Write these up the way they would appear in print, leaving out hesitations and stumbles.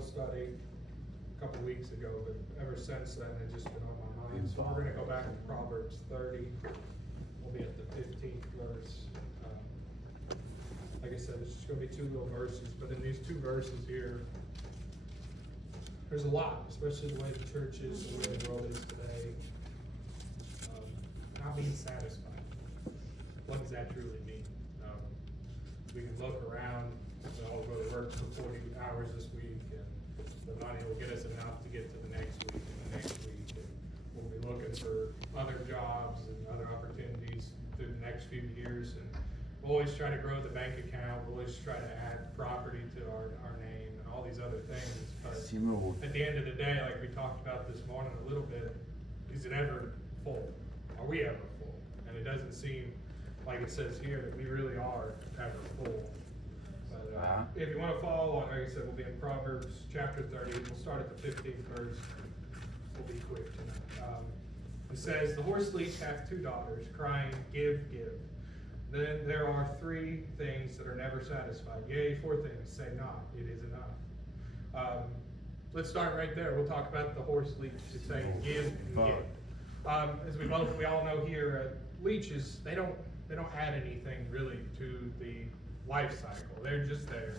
Bible study a couple weeks ago, but ever since then, it's just been on my mind. So we're going to go back to Proverbs 30. We'll be at the 15th verse. Like I said, it's just going to be two little verses, but in these two verses here, there's a lot, especially the way the church is, the way the world is today. Not being satisfied. What does that truly mean? We can look around, we'll go to work for 40 hours this week, and the money will get us enough to get to the next week and the next week. And we'll be looking for other jobs and other opportunities through the next few years. And we'll always try to grow the bank account. We'll always try to add property to our name and all these other things. But at the end of the day, like we talked about this morning a little bit, is it ever full? Are we ever full? And it doesn't seem like it says here that we really are ever full. But if you want to follow along, like I said, we'll be in Proverbs chapter 30. We'll start at the 15th verse. We'll be quick tonight. It says, "The horse leech hath two daughters, crying, Give, give. Then there are three things that are never satisfied. Yea, four things, say not, it is enough." Let's start right there. We'll talk about the horse leech. It's saying give and give. As we all know here, leeches, they don't add anything really to the life cycle. They're just there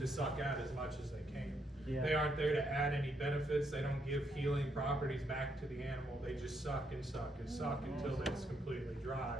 to suck out as much as they can. Yeah. They aren't there to add any benefits. They don't give healing properties back to the animal. They just suck and suck and suck until it's completely dry,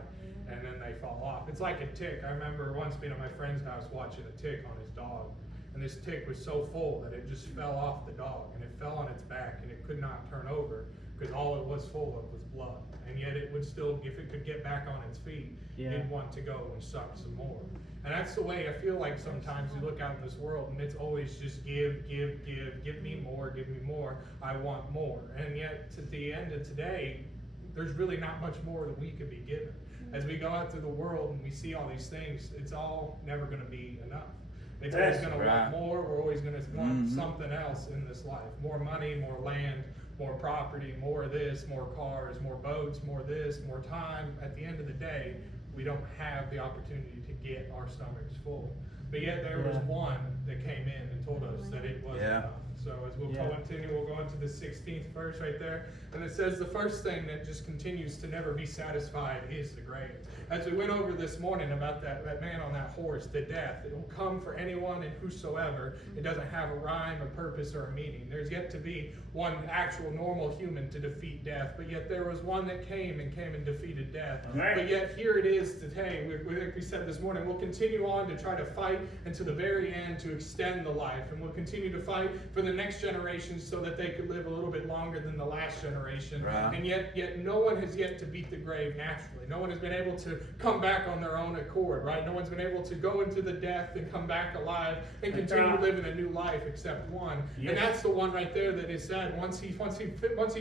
and then they fall off. It's like a tick. I remember once being at my friend's house watching a tick on his dog, and this tick was so full that it just fell off the dog, and it fell on its back, and it could not turn over because all it was full of was blood. And yet it would still, if it could get back on its feet, it'd want to go and suck some more. And that's the way I feel like sometimes we look out in this world, and it's always just give me more, I want more. And yet, to the end of today, there's really not much more that we could be given. As we go out through the world and we see all these things, it's all never going to be enough. It's always going to want more. We're always going to want something else in this life. More money, more land, more property, more of this, more cars, more boats, more this, more time. At the end of the day, we don't have the opportunity to get our stomachs full. But yet there was one that came in and told us that it was enough. So as we'll continue, we'll go into the 16th verse right there. And it says the first thing that just continues to never be satisfied is the grave. As we went over this morning about that man on that horse, the death. It will come for anyone and whosoever. It doesn't have a rhyme, a purpose, or a meaning. There's yet to be one actual normal human to defeat death. But yet there was one that came and defeated death. Right. But yet here it is today. Like we said this morning, we'll continue on to try to fight until the very end to extend the life. And we'll continue to fight for the next generation so that they could live a little bit longer than the last generation. Right. And yet no one has yet to beat the grave naturally. No one has been able to come back on their own accord, right? No one's been able to go into the death and come back alive and continue living a new life except one. Yes. And that's the one right there that is said. Once he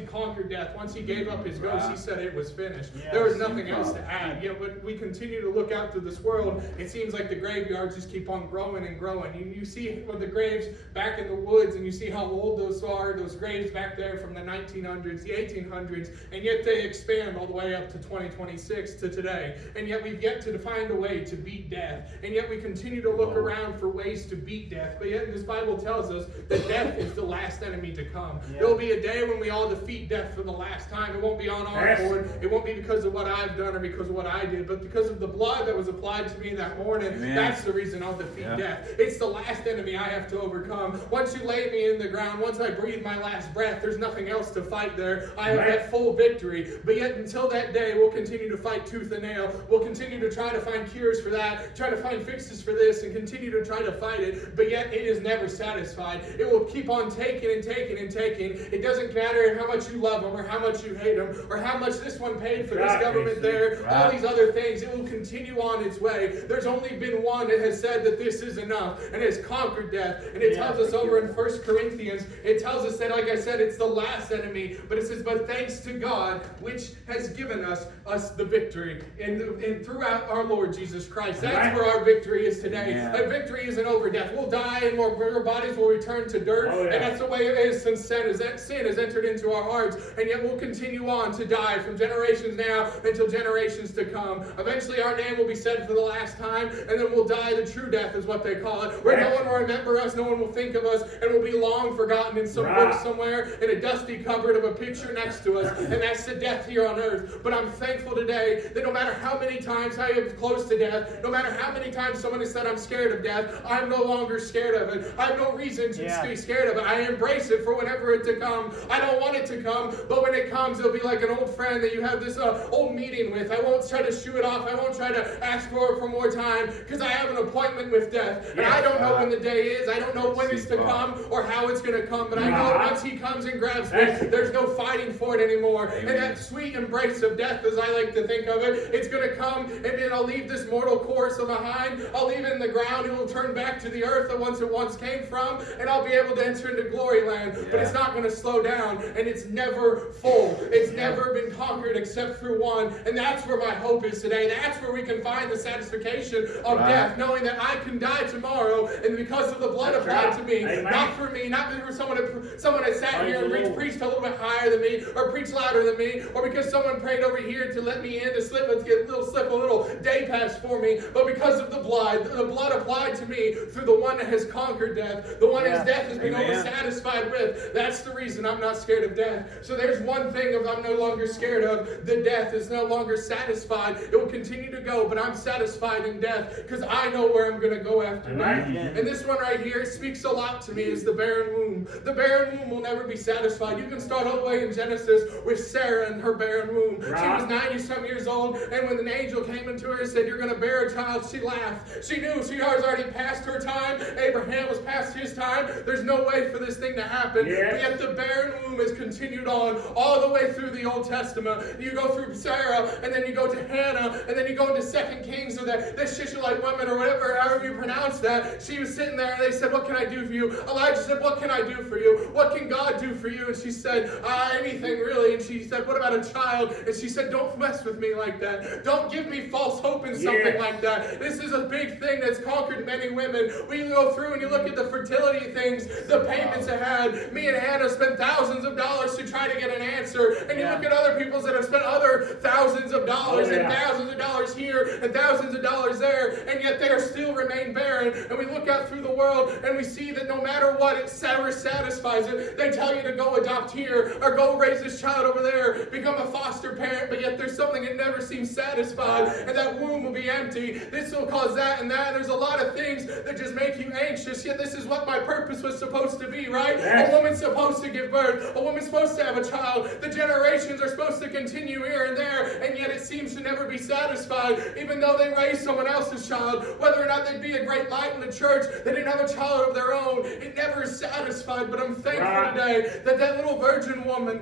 conquered death, once he gave up his ghost, he said it was finished. Yes. There was nothing else to add. Yet when we continue to look out through this world, it seems like the graveyards just keep on growing and growing. You see when the graves back in the woods, and you see how old those are, those graves back there from the 1900s, the 1800s, and yet they expand all the way up to 2026 to today. And yet we've yet to find a way to beat death. And yet we continue to look around for ways to beat death. But yet this Bible tells us that death is the last enemy to come. There will be a day when we all defeat death for the last time. It won't be on our board. It won't be because of what I've done or because of what I did, but because of the blood that was applied to me that morning. That's the reason I'll defeat death. It's the last enemy I have to overcome. Once you lay me in the ground, once I breathe my last breath, there's nothing else to fight there. I have that full victory. But yet until that day, we'll continue to fight tooth and nail. We'll continue to try to find cures for that, try to find fixes for this, and continue to try to fight it. But yet it is never satisfied. It will keep on taking and taking and taking. It doesn't matter how much you love them or how much you hate them or how much this one paid for this government there, all these other things. It will continue on its way. There's only been one that has said that this is enough and has conquered death. And it tells us over in 1 Corinthians, it tells us that, like I said, it's the last enemy. But it says, but thanks to God, which has given us the victory and throughout our Lord Jesus Christ. That's where our victory is today. Our victory isn't over death. We'll die and our bodies will return to dirt. And that's the way it is since sin has entered into our hearts. And yet we'll continue on to die from generations now until generations to come. Eventually our name will be said for the last time, and then we'll die the true death is what they call it, where no one will remember us, no one will think of us, and we'll be long long forgotten in some book somewhere in a dusty cupboard of a picture next to us, and that's the death here on earth. But I'm thankful today that no matter how many times I am close to death, no matter how many times someone has said I'm scared of death, I'm no longer scared of it. I have no reason to be scared of it. I embrace it for whenever it to come. I don't want it to come, but when it comes, it'll be like an old friend that you have this old meeting with. I won't try to shoo it off. I won't try to ask for it for more time, because I have an appointment with death. And I don't know when the day is. I don't know when it's to come or how it's going to come, but I know once he comes and grabs me, there's no fighting for it anymore. And that sweet embrace of death, as I like to think of it, it's going to come, and then I'll leave this mortal course behind. I'll leave it in the ground. It will turn back to the earth that it once came from, and I'll be able to enter into glory land. But it's not going to slow down, and it's never full. It's never been conquered except through one, and that's where my hope is today. That's where we can find the satisfaction of death, knowing that I can die tomorrow, and because of the blood applied to me, not for me, not because someone had sat here and preached a little bit higher than me, or preached louder than me, or because someone prayed over here to let me in to slip a little day pass for me, but because of the blood applied to me through the one that has conquered death, the one whose death has been oversatisfied with. That's the reason I'm not scared of death. So there's one thing I'm no longer scared of. The death is no longer satisfied. It will continue to go, but I'm satisfied in death because I know where I'm going to go after that. And this one right here speaks a lot to me, is the barren womb. The barren womb will never be satisfied. You can start all the way in Genesis with Sarah and her barren womb. She was 90-some years old, and when an angel came into her and said, "You're going to bear a child," she laughed. She knew she was already past her time. Abraham was past his time. There's no way for this thing to happen. But yet the barren womb has continued on all the way through the Old Testament. You go through Sarah, and then you go to Hannah, and then you go into 2 Kings, or that Shishulite woman, or whatever, however you pronounce that. She was sitting there, and they said, "What can I do for you?" Elijah said, "What can I do for you? What can God do for you?" And she said, "Anything really." And she said, "What about a child?" And she said, "Don't mess with me like that. Don't give me false hope in something like that. This is a big thing that's conquered many women." We go through and you look at the fertility things, the payments it had. Me and Hannah spent thousands of dollars to try to get an answer. And you look at other people that have spent other thousands of dollars and thousands of dollars here and thousands of dollars there, and yet they are still remain barren. And we look out through the world and we see that no matter what, it satisfies it. They tell you to go adopt here, or go raise this child over there, become a foster parent, but yet there's something that never seems satisfied, and that womb will be empty. This will cause that and that. There's a lot of things that just make you anxious, yet this is what my purpose was supposed to be, right? A woman's supposed to give birth. A woman's supposed to have a child. The generations are supposed to continue here and there, and yet it seems to never be satisfied, even though they raised someone else's child. Whether or not they'd be a great light in the church, they didn't have a child of their own. It never is satisfied, but I'm thankful today that little virgin woman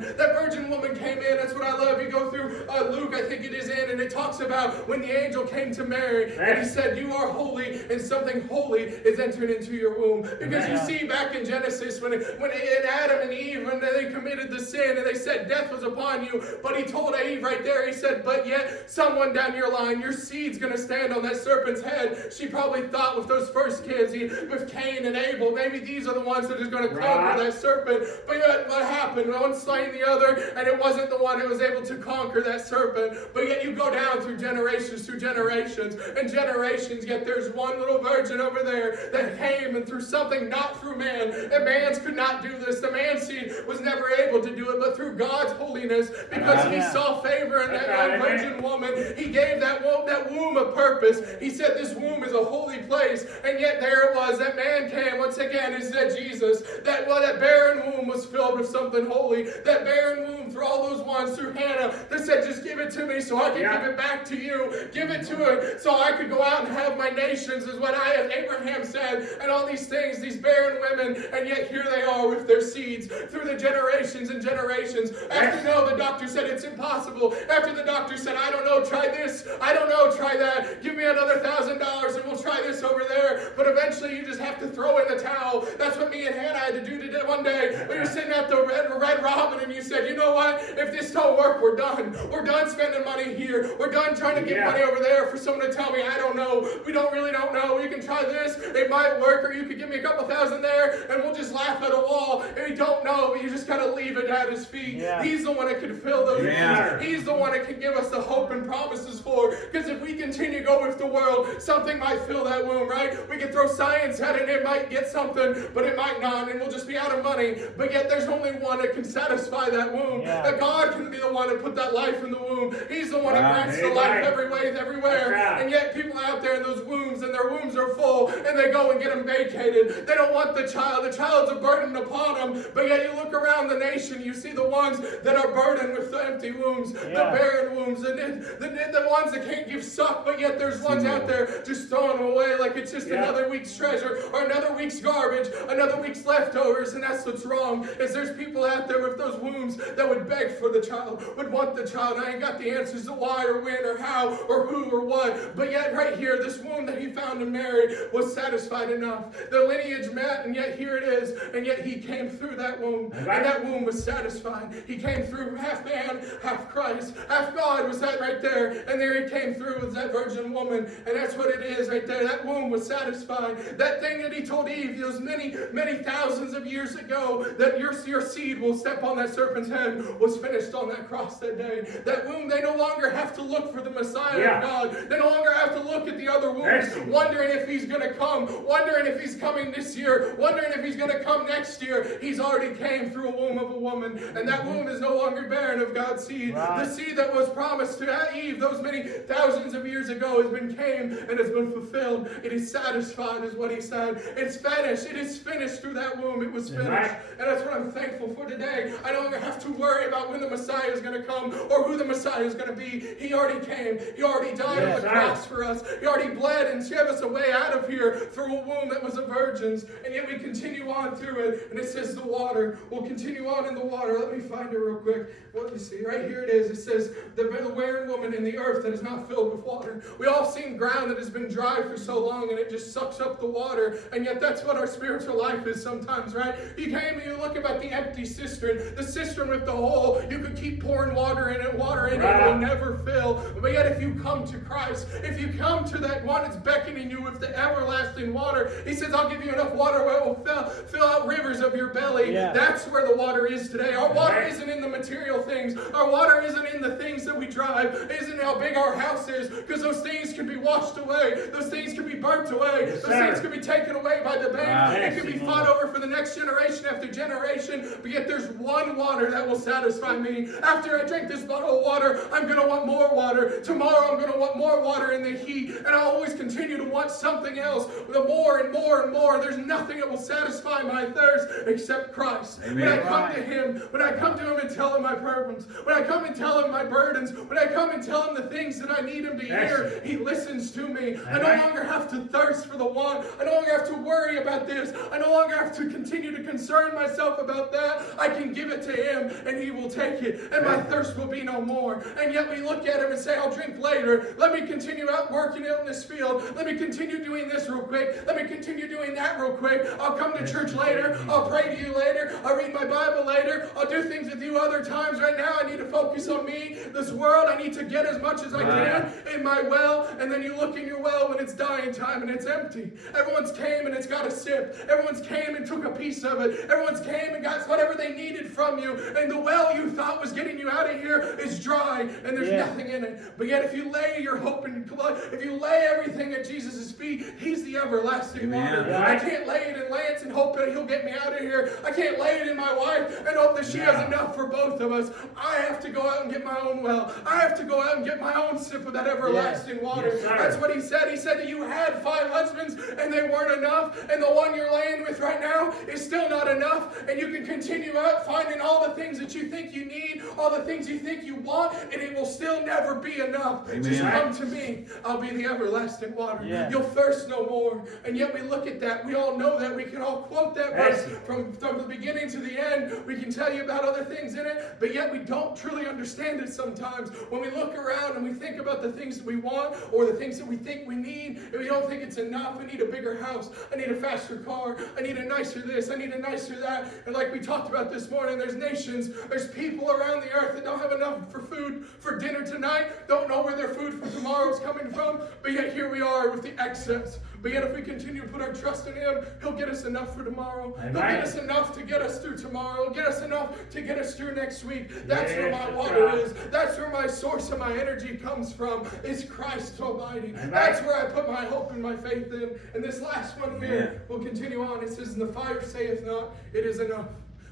came in. That's what I love. You go through Luke, I think it is in, and it talks about when the angel came to Mary, and he said, "You are holy, and something holy is entered into your womb." Because you see back in Genesis, when Adam and Eve, when they committed the sin, and they said death was upon you, but he told Eve right there, he said, "But yet someone down your line, your seed's going to stand on that serpent's head." She probably thought with those first kids, with Cain and Abel, maybe these are the ones that are going to conquer that serpent. But yet what happened? One slain the other, and it wasn't the one who was able to conquer that serpent. But yet you go down through generations, and generations, yet there's one little virgin over there that came, and through something, not through man. And man's could not do this. The man's seed was never able to do it, but through God's holiness, because he saw favor in that young virgin woman. He gave that womb a purpose. He said this womb is a holy place, and yet there it was. That man came once again and said, Jesus, that barren womb was filled with something holy. That barren womb, through all those ones, through Hannah, that said, just give it to me so I can give it back to you. Give it to her so I could go out and have my nations, is what Abraham said, and all these things, these barren women, and yet here they are with their seeds through the generations and generations. After the doctor said it's impossible. After the doctor said, I don't know, try this. I don't know, try that. Give me another $1,000 and we'll try this over there. But eventually you just have to throw in the towel. That's what me and Hannah had to do today. One day we were sitting at the Red Robin, and you said, you know what? If this don't work, we're done. We're done spending money here. We're done trying to get money over there for someone to tell me, I don't know. We really don't know. You can try this. It might work, or you could give me a couple thousand there, and we'll just laugh at a wall. And we don't know, but you just got to leave it at his feet. Yeah. He's the one that can fill those Yeah. wounds. He's the one that can give us the hope and promises for. Because if we continue to go with the world, something might fill that wound, right? We can throw science at it and it might get something, but it might not, and we'll just be out of money. But yet there's only one that can satisfy that wound. Yeah. That God can be the one that put that life in the womb. He's the one that grants the Amen. life every way, everywhere. Right. And yet people out there in those wombs, and their wombs are full, and they go and get them vacated. They don't want the child. The child's a burden upon them. But yet you look around the nation, you see the ones that are burdened with the empty wombs, the barren wombs, and the ones that can't give suck, but yet there's ones out there just throwing them away like it's just another week's treasure or another week's garbage, another week's leftovers. And that's what's wrong, is there's people out there with those wombs that would beg for the child, would want the child. I ain't got the answers to why or when or how or who or what, but yet right here, this womb that he found in Mary was satisfied enough. The lineage met, and yet here it is, and yet he came through that womb, and that womb was satisfied. He came through half man, half Christ, half God was that right there, and there he came through with that virgin woman, and that's what it is right there. That womb was satisfied. That thing that he told Eve those many, many thousands of years ago, that your seed will step on that serpent's head, was finished on that cross that day. That womb, they no longer have to look for the Messiah of God. They no longer have to look at the other wombs, wondering if he's going to come, wondering if he's coming this year, wondering if he's going to come next year. He's already came through a womb of a woman, and that womb is no longer barren of God's seed. The seed that was promised to Eve those many thousands of years ago came and has been fulfilled. It is satisfied, is what he said. It's finished. It is finished through that womb. It was finished. And that's what I'm thankful for today. I no longer have to worry about when the Messiah is going to come or who the Messiah is going to be. He already came. He already died on the cross for us. He already bled and gave us a way out of here through a womb that was a virgin's. And yet we continue on through it. And it says the water. We'll continue on in the water. Let me find it real quick. Let me see. Right here it is. It says the barren woman in the earth that is not filled with water. We all seen ground that has been dry for so long and it just sucks up the water. And yet that's what our spiritual life is sometimes, right? You came and you look about the empty cistern, the cistern with the hole. You could keep pouring water in it, it will never fill. But yet if you come to Christ, if you come to that one that's beckoning you with the everlasting water, he says, I'll give you enough water where it will fill out rivers of your belly. That's where the water is today. Our water isn't in the material things. Our water isn't in the things that we drive. It isn't how big our house is, because those things can be washed away. Those things can be burnt away. Those things can be taken away by the bank. It can be fought over for the next generation after generation. But yet there's one water that will satisfy me. After I drink this bottle of water, I'm going to want more water. Tomorrow I'm going to want more water in the heat. And I'll always continue to want something else. The more and more and more. There's nothing that will satisfy my thirst except Christ. Amen. When I come to him, when I come to him and tell him my problems, when I come and tell him my burdens, when I come and tell him the things that I need him to hear, he listens to me. I no longer have to thirst for the one. I no longer have to worry about this. I no longer have to continue to concern myself about that. I can give it to him and he will take it. And my thirst will be no more. And yet we look at him and say, I'll drink later. Let me continue out working out in this field. Let me continue doing this real quick. Let me continue doing that real quick. I'll come to church later. I'll pray to you later. I'll read my Bible later. I'll do things with you other times. Right now I need to focus on me. This world, I need to get as much as I can in my well. And then you look in your well when it's dying time and it's empty. Everyone's came and it's got a sip. Everyone's came and took a piece of it. Everyone's came and got whatever they needed from you. And the well you thought was getting you out of here is dry and there's nothing in it. But yet if you lay your hope in blood, if you lay everything at Jesus' feet, he's the everlasting water. I can't lay it in Lance and hope that he'll get me out of here. I can't lay it in my wife and hope that she has enough for both of us. I have to go out and get my own well. I have to go out and get my own sip of that everlasting water. That's what he said. He said that you had 5 husbands and they weren't enough, and the one you're laying with right now is still not enough, and you can continue out finding all the things that you think you need, all the things you think you want, and it will still never be enough. Amen. Just come to me. I'll be the everlasting water. You'll thirst no more. And yet we look at that. We all know that. We can all quote that verse from the beginning to the end. We can tell you about other things in it, but yet we don't truly understand it sometimes. When we look around and we think about the things that we want or the things that we think we need, and we don't think it's enough. I need a bigger house. I need a faster car. I need a nicer this. I need a nicer that. And like we talked about this morning, and there's nations, there's people around the earth that don't have enough for food for dinner tonight, don't know where their food for tomorrow is coming from, but yet here we are with the excess. But yet if we continue to put our trust in Him, He'll get us enough for tomorrow. He'll get us enough to get us through tomorrow. He'll get us enough to get us through next week. That's where my water is. That's where my source of my energy comes from, is Christ Almighty. That's where I put my hope and my faith in. And this last one here will continue on. It says, and the fire saith not, it is enough.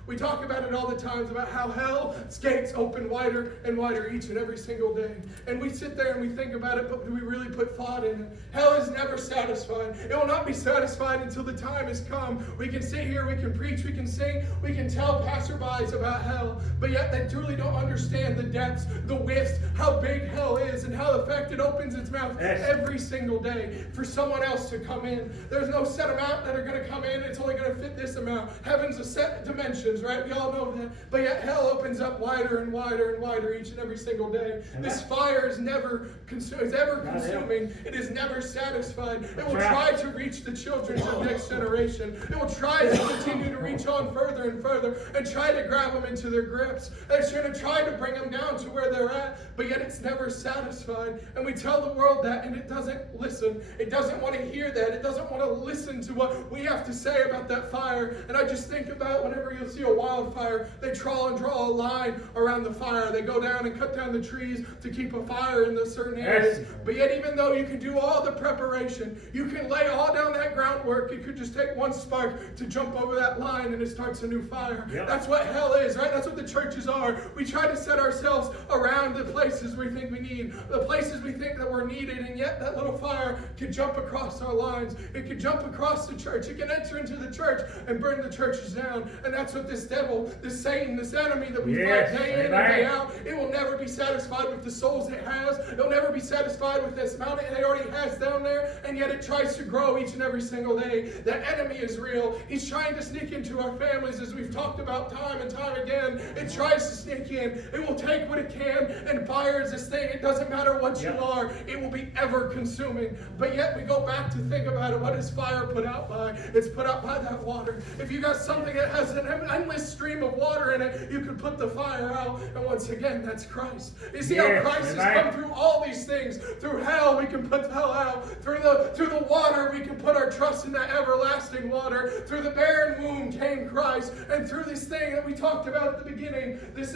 We talk about it all the times, about how hell's gates open wider and wider each and every single day. And we sit there and we think about it, but do we really put thought in it? Hell is never satisfied. It will not be satisfied until the time has come. We can sit here, we can preach, we can sing, we can tell passerbys about hell, but yet they truly don't understand the depths, the widths, how big hell is, and how the fact it opens its mouth every single day for someone else to come in. There's no set amount that are going to come in. It's only going to fit this amount. Heaven's a set dimensions, right? We all know that. But yet hell opens up wider and wider and wider each and every single day. This fire is never ever consuming. It is never satisfied. It will try to reach the children of the next generation. It will try to continue to reach on further and further and try to grab them into their grips. It's going to try to bring them down to where they're at, but yet it's never satisfied. And we tell the world that, and it doesn't listen. It doesn't want to hear that. It doesn't want to listen to what we have to say about that fire. And I just think about whenever you'll see a wildfire, they draw a line around the fire. They go down and cut down the trees to keep a fire in those certain areas. But yet even though you can do all the preparation, you can lay all down that groundwork, it could just take one spark to jump over that line and it starts a new fire. That's what hell is, right? That's what the churches are. We try to set ourselves around the places we think we need, the places we think that we're needed, and yet that little fire could jump across our lines. It could jump across the church. It can enter into the church and burn the churches down. And that's what this devil, this Satan, this enemy that we fight day in and day out, it will never be satisfied with the souls it has. It'll never be satisfied with this amount it already has down there, and yet it tries to grow each and every single day. The enemy is real. He's trying to sneak into our families, as we've talked about time and time again. It tries to sneak in. It will take what it can, and fire is this thing. It doesn't matter what you are. It will be ever consuming. But yet we go back to think about it. What is fire put out by? It's put out by that water. If you got something that has an endless stream of water in it, you can put the fire out. And once again, that's Christ. You see how Christ has come through all these things. Through hell, we can put hell out. Through the water, we can put our trust in that everlasting water. Through the barren womb came Christ. And through this thing that we talked about at the beginning, this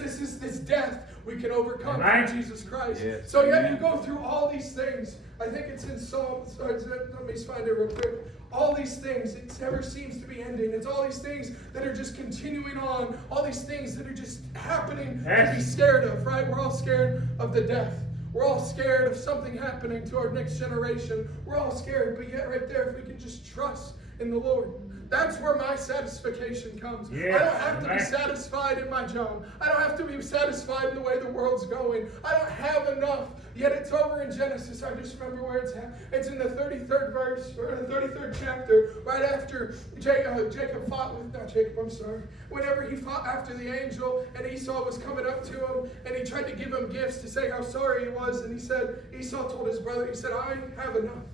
death, we can overcome through Jesus Christ. So yet you go through all these things. I think it's in Psalms. Let me find it real quick. All these things, it never seems to be ending. It's all these things that are just continuing on. All these things that are just happening to be scared of, right? We're all scared of the death. We're all scared of something happening to our next generation. We're all scared, but yet right there, if we can just trust in the Lord, that's where my satisfaction comes. I don't have to be satisfied in my job. I don't have to be satisfied in the way the world's going. I don't have enough. Yet it's over in Genesis. I just remember where it's at. It's in the 33rd verse, or the 33rd chapter, right after Jacob fought with, not Jacob, I'm sorry. Whenever he fought after the angel, and Esau was coming up to him, and he tried to give him gifts to say how sorry he was, and he said, Esau told his brother, he said, I have enough.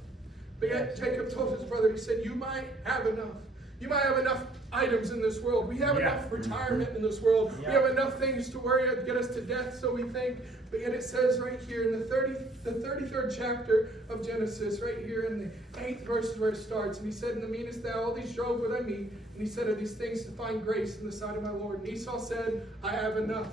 But yet Jacob told his brother, he said, you might have enough. You might have enough items in this world. We have enough retirement in this world. We have enough things to worry about, get us to death, so we think. But yet it says right here in the 33rd chapter of Genesis, right here in the 8th verse where it starts. And he said, and the meanest thou all these drove would I meet. And he said, are these things to find grace in the sight of my Lord? And Esau said, I have enough.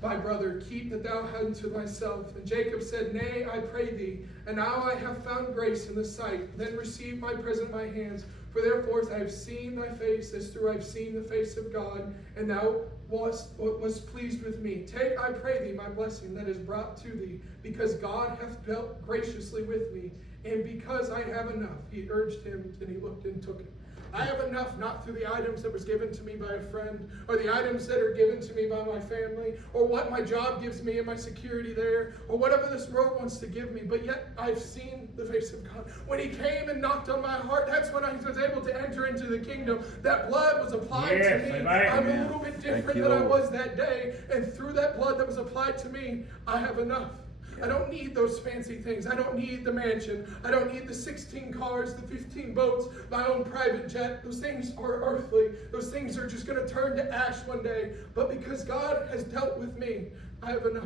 My brother, keep that thou hast to thyself. And Jacob said, nay, I pray thee. And now I have found grace in the sight. Then receive my present in my hands. For therefore I have seen thy face, as through I have seen the face of God, and thou wast pleased with me. Take, I pray thee, my blessing that is brought to thee, because God hath dealt graciously with me, and because I have enough. He urged him, and he looked and took it. I have enough, not through the items that was given to me by a friend, or the items that are given to me by my family, or what my job gives me and my security there, or whatever this world wants to give me, but yet I've seen the face of God. When he came and knocked on my heart, that's when I was able to enter into the kingdom. That blood was applied to me. I'm a little bit different than I was that day, and through that blood that was applied to me, I have enough. I don't need those fancy things. I don't need the mansion. I don't need the 16 cars, the 15 boats, my own private jet. Those things are earthly. Those things are just going to turn to ash one day. But because God has dealt with me, I have enough.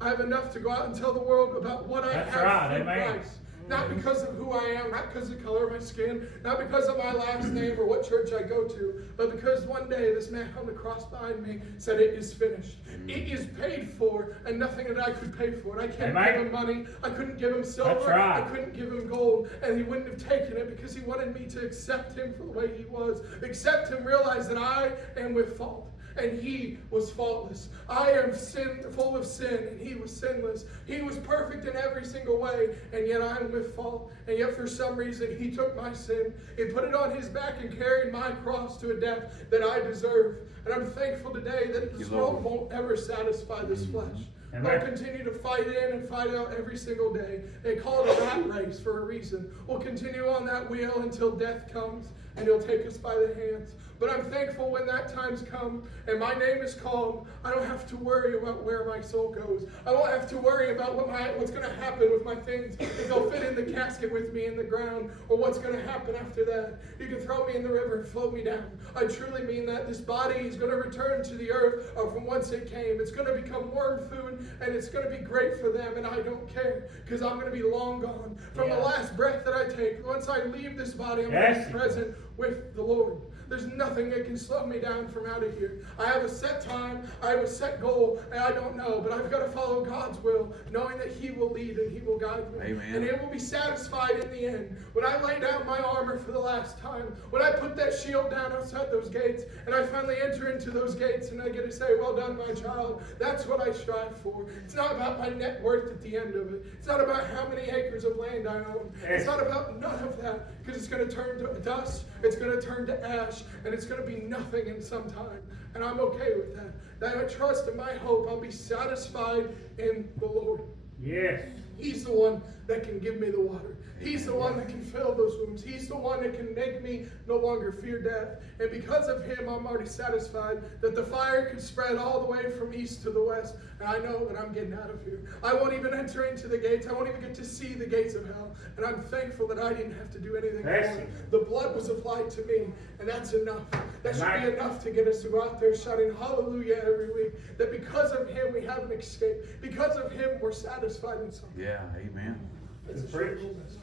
I have enough to go out and tell the world about what I have through Christ. Not because of who I am, not because of the color of my skin, not because of my last name or what church I go to, but because one day this man on the cross behind me said, it is finished. It is paid for, and nothing that I could pay for it. I can't give him money. I couldn't give him silver. I couldn't give him gold. And he wouldn't have taken it because he wanted me to accept him for the way he was. Accept him, realize that I am with fault. And he was faultless. I am full of sin, and he was sinless. He was perfect in every single way, and yet I am with fault. And yet for some reason, he took my sin, he put it on his back and carried my cross to a death that I deserve. And I'm thankful today that this world won't ever satisfy this flesh. We'll continue to fight in and fight out every single day. They call it a rat race for a reason. We'll continue on that wheel until death comes and he'll take us by the hands. But I'm thankful when that time's come and my name is called, I don't have to worry about where my soul goes. I won't have to worry about what's going to happen with my things, if they'll fit in the casket with me in the ground, or what's going to happen after that. You can throw me in the river and float me down. I truly mean that. This body is going to return to the earth from whence it came. It's going to become worm food, and it's going to be great for them, and I don't care, because I'm going to be long gone. From the last breath that I take, once I leave this body, I'm going to be present with the Lord. There's nothing that can slow me down from out of here. I have a set time, I have a set goal, and I don't know, but I've got to follow God's will, knowing that He will lead and He will guide me. Amen. And it will be satisfied in the end. When I lay down my armor for the last time, when I put that shield down outside those gates, and I finally enter into those gates, and I get to say, well done, my child, that's what I strive for. It's not about my net worth at the end of it. It's not about how many acres of land I own. It's not about none of that, because it's going to turn to dust, it's going to turn to ash, and it's going to be nothing in some time. And I'm okay with that. That I trust and my hope, I'll be satisfied in the Lord. Yes. He's the one that can give me the water. He's the one that can fill those wounds. He's the one that can make me no longer fear death. And because of Him, I'm already satisfied that the fire could spread all the way from east to the west. And I know that I'm getting out of here. I won't even enter into the gates. I won't even get to see the gates of hell. And I'm thankful that I didn't have to do anything for it. The blood was applied to me, and that's enough. That should be enough to get us to go out there shouting hallelujah every week. That because of Him, we have an escape. Because of Him, we're satisfied in something. Yeah, amen. It's a short message.